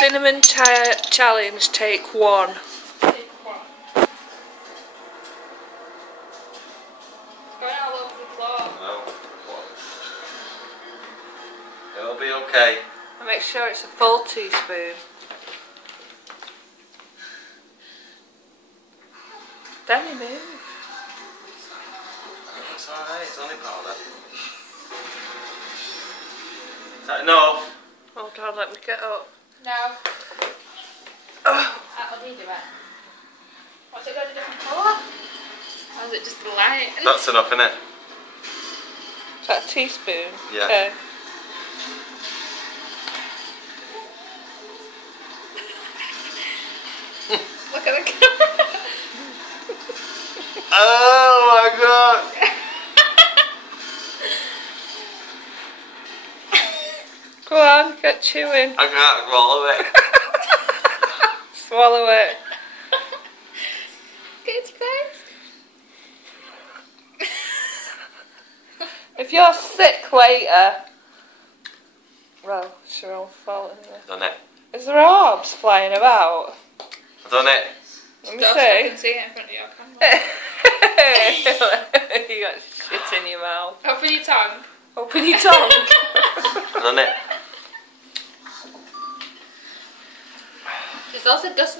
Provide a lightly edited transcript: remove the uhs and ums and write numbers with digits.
Cinnamon challenge, take one. Take one. It's going all over the floor. No. It'll be okay. And make sure it's a full teaspoon. Then you move. It's alright, it's only powder. Is that enough? Hold on, let me get up. No. Oh. What do you do it? What's it got a different colour? Or is it just the light? That's enough, innit? Is that a teaspoon? Yeah. Okay. Look at the camera. Oh my god! Go on, get chewing. I can't swallow it. Swallow it. Get it, guys. If you're sick later, well, sure I'll fall in there. Done it. Is there orbs flying about? Done it. Let me Just so I see. can see it in front of your camera. You got shit in your mouth. Open your tongue. Open your tongue. Done it. There's also dust now.